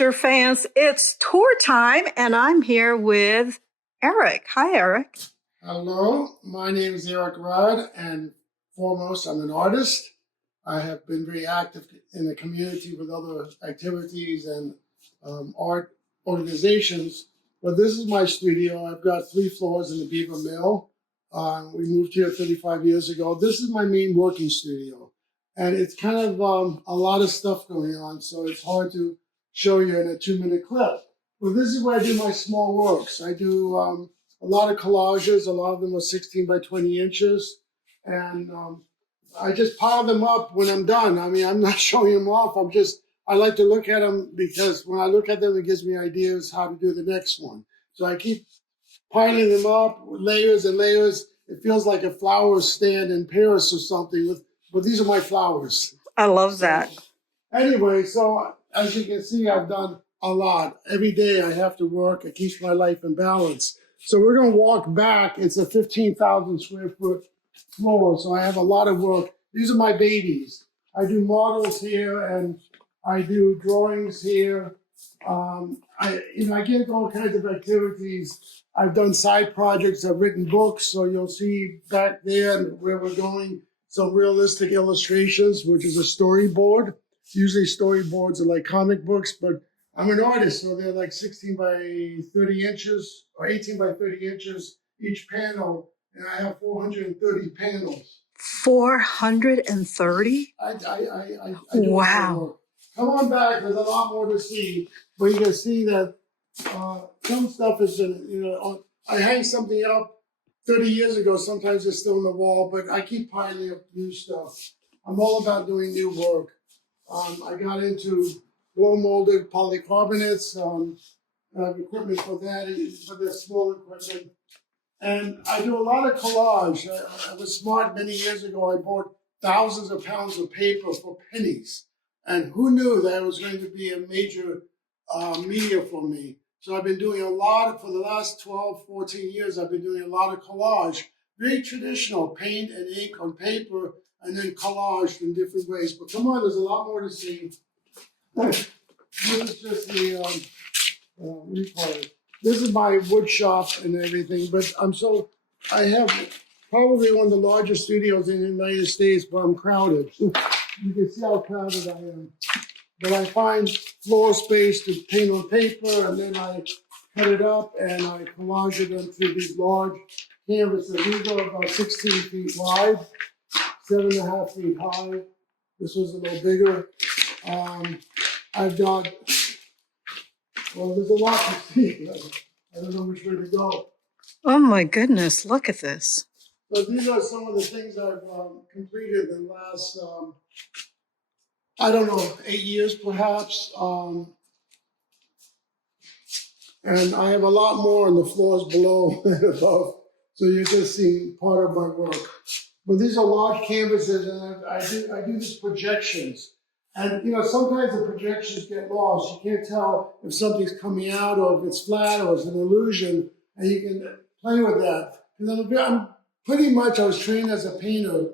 Sculpture fans, it's tour time, and I'm here with Eric. Hi, Eric. Hello, my name is Eric Rudd, and foremost, I'm an artist. I have been very active in the community with other activities and art organizations. But this is my studio. I've got 3 floors in the Beaver Mill. We moved here 35 years ago. This is my main working studio. And it's kind of a lot of stuff going on, so it's hard to show you in a 2-minute clip. Well, this is where I do my small works. I do a lot of collages. A lot of them are 16 by 20 inches. And I just pile them up when I'm done. I mean, I'm not showing them off. I like to look at them because when I look at them, it gives me ideas how to do the next one. So I keep piling them up, layers and layers. It feels like a flower stand in Paris or something, but these are my flowers. I love that. Anyway, so as you can see, I've done a lot. Every day I have to work. It keeps my life in balance. So we're going to walk back. It's a 15,000 square foot floor, so I have a lot of work. These are my babies. I do models here, and I do drawings here. I get into all kinds of activities. I've done side projects. I've written books, so you'll see back there where we're going some realistic illustrations, which is a storyboard. Usually storyboards are like comic books, but I'm an artist, so they're like 16 by 30 inches or 18 by 30 inches each panel, and I have 430 panels. 430? I do wow. Come on back. There's a lot more to see, but you can see that some stuff is I hang something up 30 years ago. Sometimes it's still on the wall, but I keep piling up new stuff. I'm all about doing new work. I got into blow molded polycarbonates. I have equipment for that, for the small equipment. And I do a lot of collage. I was smart many years ago. I bought thousands of pounds of paper for pennies. And who knew that it was going to be a major media for me? So I've been doing a lot for the last 12, 14 years. I've been doing a lot of collage. Very traditional, paint and ink on paper, and then collaged in different ways. But come on, there's a lot more to see. This is just the, what do you call it? This is my wood shop and everything, but I have probably one of the largest studios in the United States, but I'm crowded. You can see how crowded I am. But I find floor space to paint on paper, and then I cut it up and I collage it into these large canvases. These are about 16 feet wide, 7.5 feet high. This was a little bigger. I've got, well, there's a lot to see. I don't know which way to go. Oh my goodness, look at this. So these are some of the things I've completed in the last, I don't know, 8 years perhaps. And I have a lot more on the floors below and above. So you're just seeing part of my work. But these are large canvases, and I do these projections. And sometimes the projections get lost. You can't tell if something's coming out or if it's flat or it's an illusion, and you can play with that. And I'm pretty much, I was trained as a painter,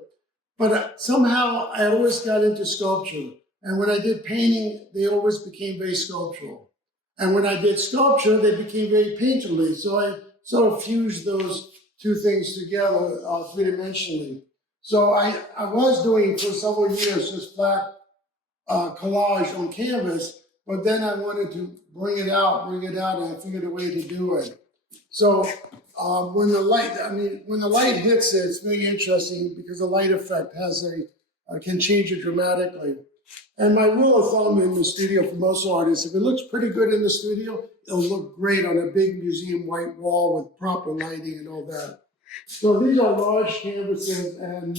but somehow I always got into sculpture. And when I did painting, they always became very sculptural. And when I did sculpture, they became very painterly. So I sort of fused those two things together 3-dimensionally. So I was doing for several years just flat collage on canvas, but then I wanted to bring it out, and I figured a way to do it. So when the light hits it, it's very interesting because the light effect can change it dramatically. And my rule of thumb in the studio for most artists, if it looks pretty good in the studio, it'll look great on a big museum white wall with proper lighting and all that. So these are large canvases, and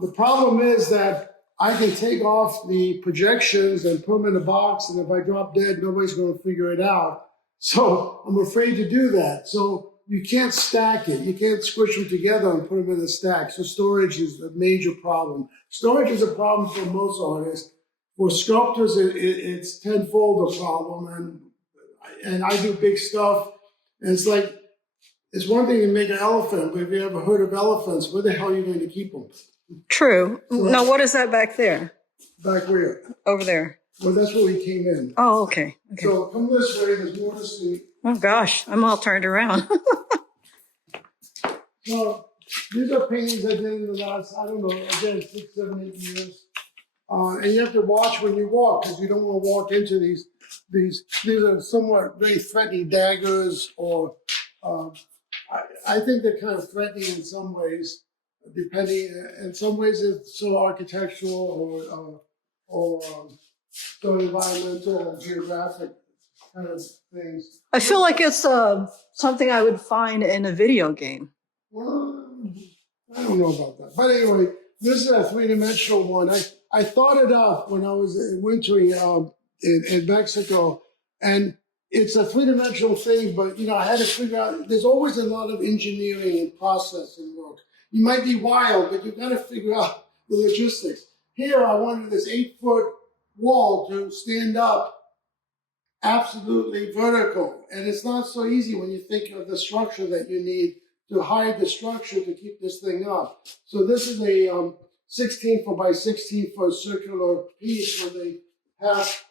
the problem is that I can take off the projections and put them in a box, and if I drop dead, nobody's going to figure it out. So I'm afraid to do that. So you can't stack it. You can't squish them together and put them in a stack. So storage is a major problem. Storage is a problem for most artists. For sculptors, it's tenfold a problem. And I do big stuff. And it's one thing to make an elephant, but if you ever heard of elephants, where the hell are you going to keep them? True. So, now, what is that back there? Back where? Over there. Well, that's where we came in. Oh, okay. Okay. So come this way, there's more to see. Oh gosh, I'm all turned around. So these are paintings I did in the last, I don't know, again, 6, 7, 8 years. And you have to watch when you walk because you don't want to walk into these. These are somewhat very threatening daggers, or I think they're kind of threatening in some ways, depending. In some ways, it's so architectural or so environmental or geographic kind of things. I feel like it's something I would find in a video game. Well, I don't know about that. But anyway, this is a three-dimensional one. I thought it up when I was wintering in Mexico, and it's a three-dimensional thing, but I had to figure out, there's always a lot of engineering and processing work. You might be wild, but you've got to figure out the logistics. Here, I wanted this 8-foot wall to stand up absolutely vertical, and it's not so easy when you think of the structure that you need to hide the structure to keep this thing up. So this is a 16 foot by 16 foot circular piece with a half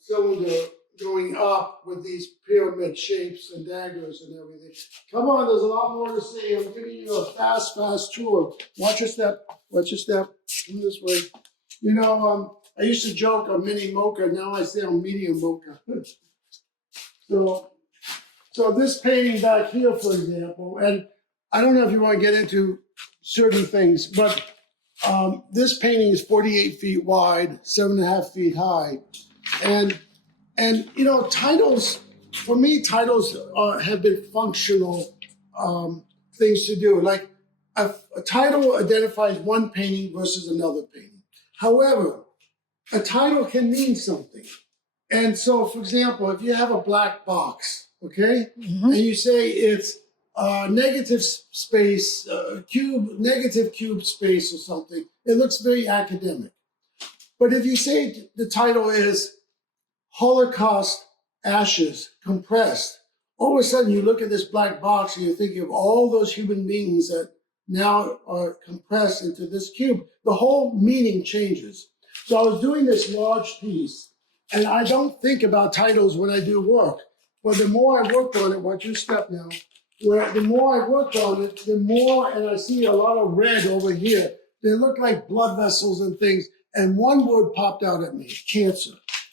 cylinder going up with these pyramid shapes and daggers and everything. Come on, there's a lot more to see. I'm giving you a fast tour. Watch your step. Watch your step. Come this way. I used to joke I'm mini mocha. Now I say I'm medium mocha. So this painting back here, for example, and I don't know if you want to get into certain things, but this painting is 48 feet wide, 7.5 feet high. And titles, for me, titles have been functional things to do. Like a title identifies one painting versus another painting. However, a title can mean something. And so, for example, if you have a black box, okay, and you say it's negative space, negative cube space or something, it looks very academic. But if you say the title is Holocaust Ashes Compressed, all of a sudden you look at this black box and you're thinking of all those human beings that now are compressed into this cube. The whole meaning changes. So I was doing this large piece, and I don't think about titles when I do work. But the more I worked on it, watch your step now, the more I worked on it, the more, and I see a lot of red over here. They look like blood vessels and things. And one word popped out at me, cancer.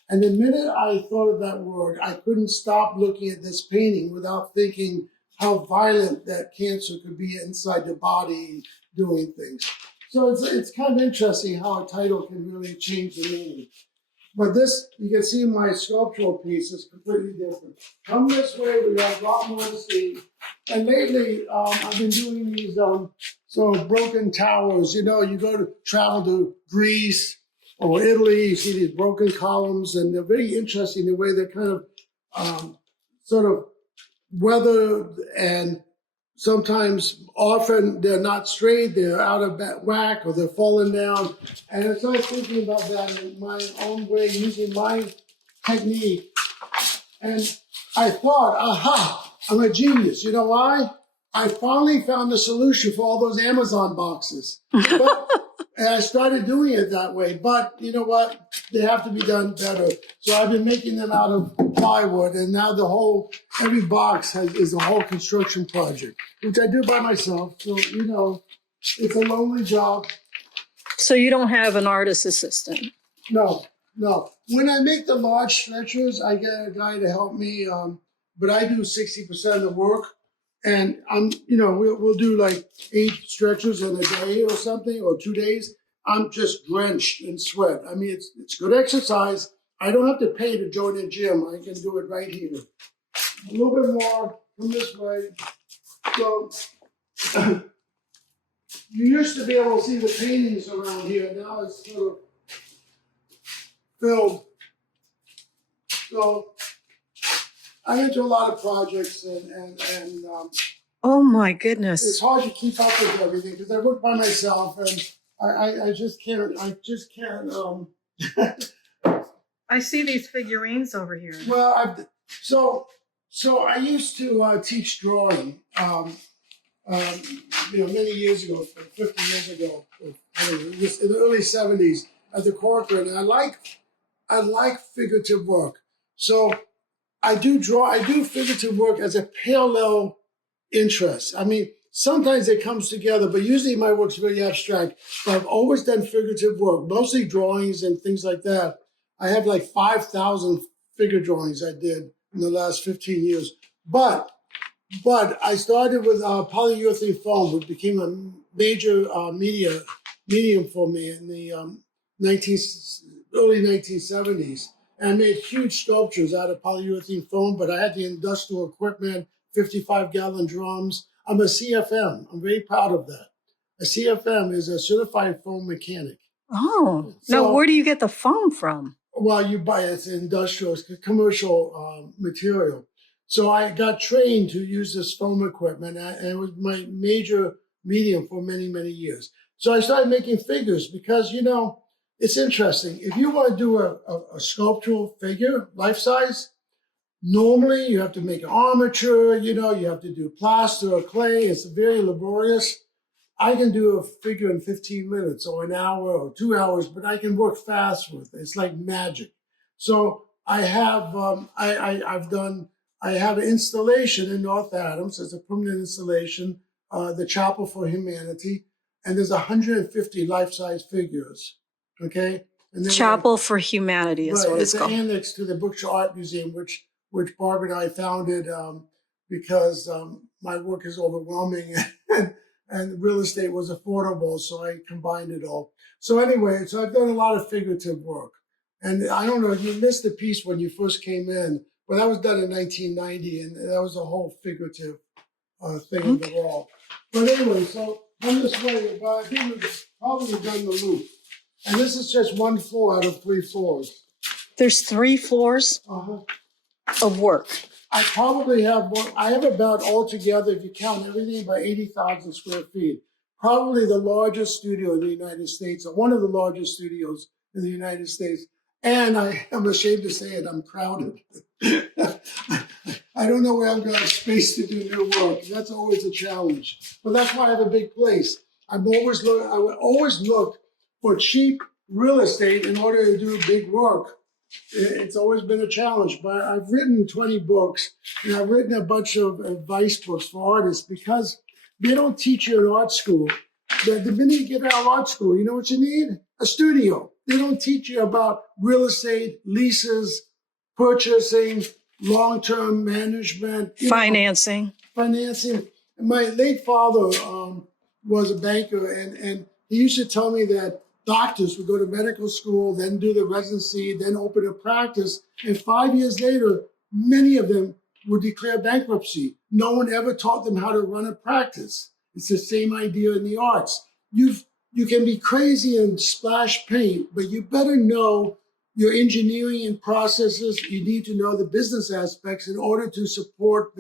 And the minute I thought of that word, I couldn't stop looking at this painting without thinking how violent that cancer could be inside the body doing things. So it's kind of interesting how a title can really change the meaning. But this, you can see my sculptural piece is completely different. Come this way, we got a lot more to see. And lately, I've been doing these broken towers. You go to travel to Greece or Italy, you see these broken columns, and they're very interesting the way they're kind of sort of weathered, and sometimes, often, they're not straight, they're out of whack, or they're falling down. And I started thinking about that in my own way, using my technique. And I thought, aha, I'm a genius. You know why? I finally found the solution for all those Amazon boxes. And I started doing it that way. But you know what? They have to be done better. So I've been making them out of plywood, and now every box is a whole construction project, which I do by myself. So, it's a lonely job. So you don't have an artist assistant? No. When I make the large stretchers, I get a guy to help me, but I do 60% of the work. And we'll do like 8 stretchers in a day or something, or 2 days. I'm just drenched in sweat. I mean, it's good exercise. I don't have to pay to join a gym. I can do it right here. A little bit more, come this way. So you used to be able to see the paintings around here. Now it's sort of filled. So I'm into a lot of projects, and oh my goodness, it's hard to keep up with everything because I work by myself, and I just can't. I see these figurines over here. Well, so I used to teach drawing, many years ago, 50 years ago, in the early 70s. at the Corcoran. And I like figurative work. So I do figurative work as a parallel interest. I mean, sometimes it comes together, but usually my work's very abstract. But I've always done figurative work, mostly drawings and things like that. I have like 5,000 figure drawings I did in the last 15 years. But I started with polyurethane foam, which became a major medium for me in the 19, early 1970s. And I made huge sculptures out of polyurethane foam, but I had the industrial equipment, 55-gallon drums. I'm a CFM. I'm very proud of that. A CFM is a certified foam mechanic. Oh, So, now where do you get the foam from? Well, you buy it, it's industrial, it's commercial material. So I got trained to use this foam equipment, and it was my major medium for many, many years. So I started making figures because, you know, it's interesting. If you want to do a sculptural figure, life size, normally you have to make an armature, you know, you have to do plaster or clay. It's very laborious. I can do a figure in 15 minutes or an hour or 2 hours, but I can work fast with it. It's like magic. So I have I have an installation in North Adams. It's a permanent installation, the Chapel for Humanity, and there's 150 life-size figures. Okay, and then Chapel for Humanity is right, what it's it's called. an annex to the Bookshire Art Museum, which Barb and I founded because my work is overwhelming and real estate was affordable, so I combined it all. So anyway, so I've done a lot of figurative work. And I don't know, you missed the piece when you first came in, but that was done in 1990, and that was a whole figurative thing on the wall. But anyway, so on this way, I think we've probably done the loop. And this is just one floor out of 3 floors. There's 3 floors Uh-huh. of work. I probably have more. I have about altogether, if you count everything, about 80,000 square feet. Probably the largest studio in the United States, or one of the largest studios in the United States. And I am ashamed to say it, I'm proud of it. I don't know where I'm going to have space to do new work. That's always a challenge. But that's why I have a big place. I would always look for cheap real estate in order to do big work. It's always been a challenge, but I've written 20 books, and I've written a bunch of advice books for artists because they don't teach you in art school. The minute you get out of art school, you know what you need? A studio. They don't teach you about real estate, leases, purchasing, long-term management, Financing. Financing. My late father was a banker, and he used to tell me that doctors would go to medical school, then do the residency, then open a practice. And 5 years later, many of them would declare bankruptcy. No one ever taught them how to run a practice. It's the same idea in the arts. You can be crazy and splash paint, but you better know your engineering and processes. You need to know the business aspects in order to support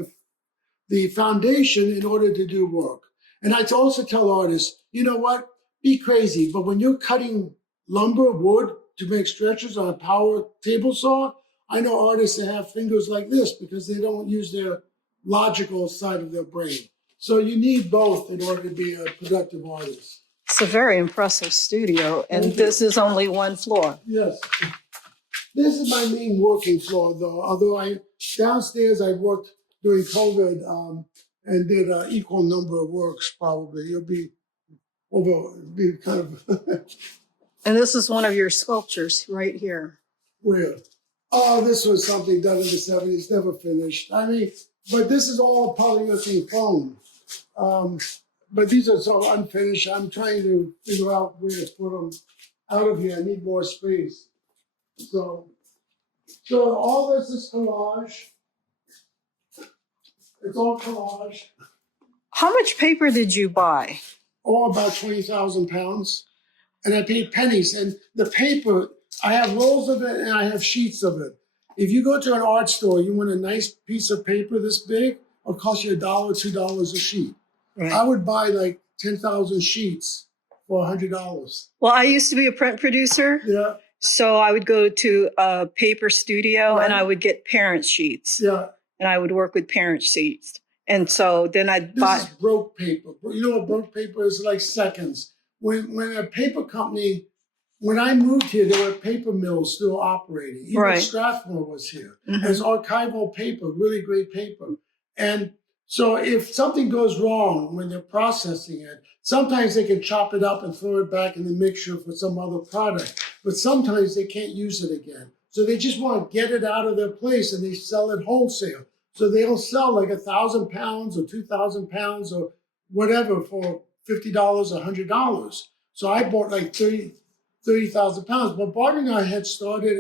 the foundation in order to do work. And I also tell artists, you know what? Be crazy, but when you're cutting lumber, wood to make stretchers on a power table saw, I know artists that have fingers like this because they don't use their logical side of their brain. So you need both in order to be a productive artist. It's a very impressive studio, and Thank you. this is only 1 floor. Yes. This is my main working floor, though. Although downstairs I worked during COVID and did an equal number of works. Probably you'll be kind of And this is one of your sculptures right here. weird. Oh, this was something done in the 70s, never finished. I mean, but this is all polyurethane foam. But these are so unfinished. I'm trying to figure out where to put them out of here. I need more space. So all this is collage. It's all collage. How much paper did you buy? Oh, about 20,000 pounds. And I paid pennies. And the paper, I have rolls of it and I have sheets of it. If you go to an art store, you want a nice piece of paper this big, it'll cost you $1, $2 a sheet. Right. I would buy like 10,000 sheets for $100. Well, I used to be a print producer. Yeah, So I would go to a paper studio Right. and I would get parent sheets yeah. and I would work with parent sheets. And so then I'd This buy. is broke paper. You know what broke paper is? Like seconds. When a paper company when I moved here, there were paper mills still operating. Even Right. Strathmore was here. Mhm. As archival paper, really great paper. And so if something goes wrong when they're processing it, sometimes they can chop it up and throw it back in the mixture for some other product. But sometimes they can't use it again. So they just want to get it out of their place and they sell it wholesale. So they'll sell like 1,000 pounds or 2,000 pounds or whatever for $50 or $100. So I bought like 30,000 pounds. But Bart and I had started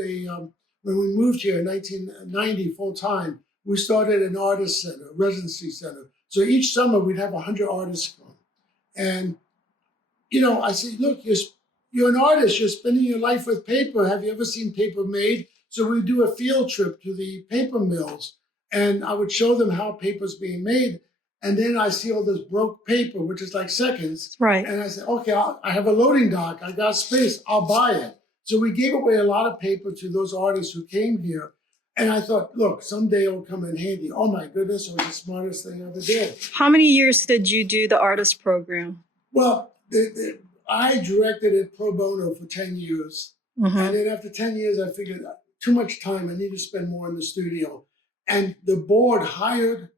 when we moved here in 1990 full time, we started an artist center, residency center. So each summer we'd have 100 artists come. And, I said, look, you're an artist, you're spending your life with paper. Have you ever seen paper made? So we do a field trip to the paper mills and I would show them how paper's being made. And then I see all this broke paper, which is like seconds. Right. And I said, okay, I have a loading dock. I got space. I'll buy it. So we gave away a lot of paper to those artists who came here. And I thought, look, someday it'll come in handy. Oh my goodness, it was the smartest thing I ever did. How many years did you do the artist program? Well, I directed it pro bono for 10 years. Mhm. And then after 10 years, I figured too much time. I need to spend more in the studio. And the board hired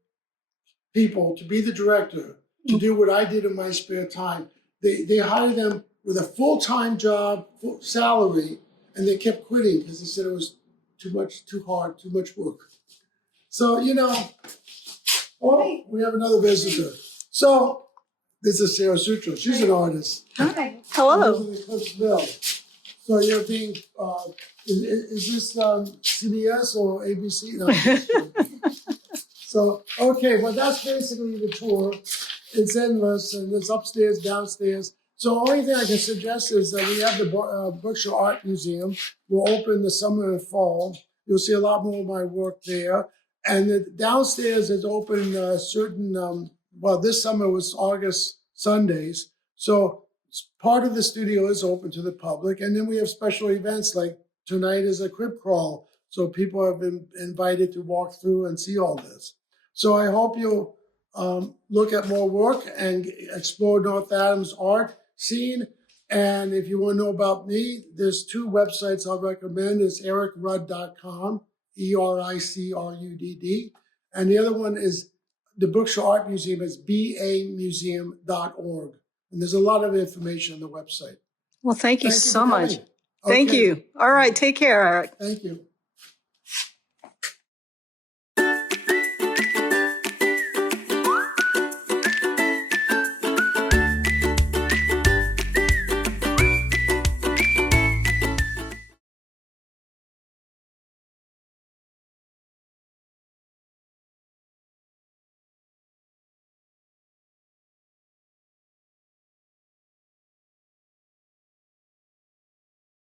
people to be the director to do what I did in my spare time. They hired them with a full-time job, full salary, and they kept quitting because they said it was too much, too hard, too much work. So, oh, we have another visitor. So this is Sarah Sutro. She's an artist. Hi. Hello. She lives in Cliffsville. So you're being, is this CBS or ABC? No. So, okay, well, that's basically the tour. It's endless, and it's upstairs, downstairs. So only thing I can suggest is that we have the Berkshire Art Museum. We'll open the summer and fall. You'll see a lot more of my work there. And the downstairs is open this summer was August Sundays. So part of the studio is open to the public. And then we have special events like tonight is a crib crawl. So people have been invited to walk through and see all this. So I hope you'll look at more work and explore North Adams art scene. And if you want to know about me, there's two websites I'll recommend. It's ericrudd.com, ERICRUDD. And the other one is the Berkshire Art Museum is bamuseum.org. And there's a lot of information on the website. Well, thank you so for much. coming. Thank Okay. you. All right. Take care, Eric. Thank you.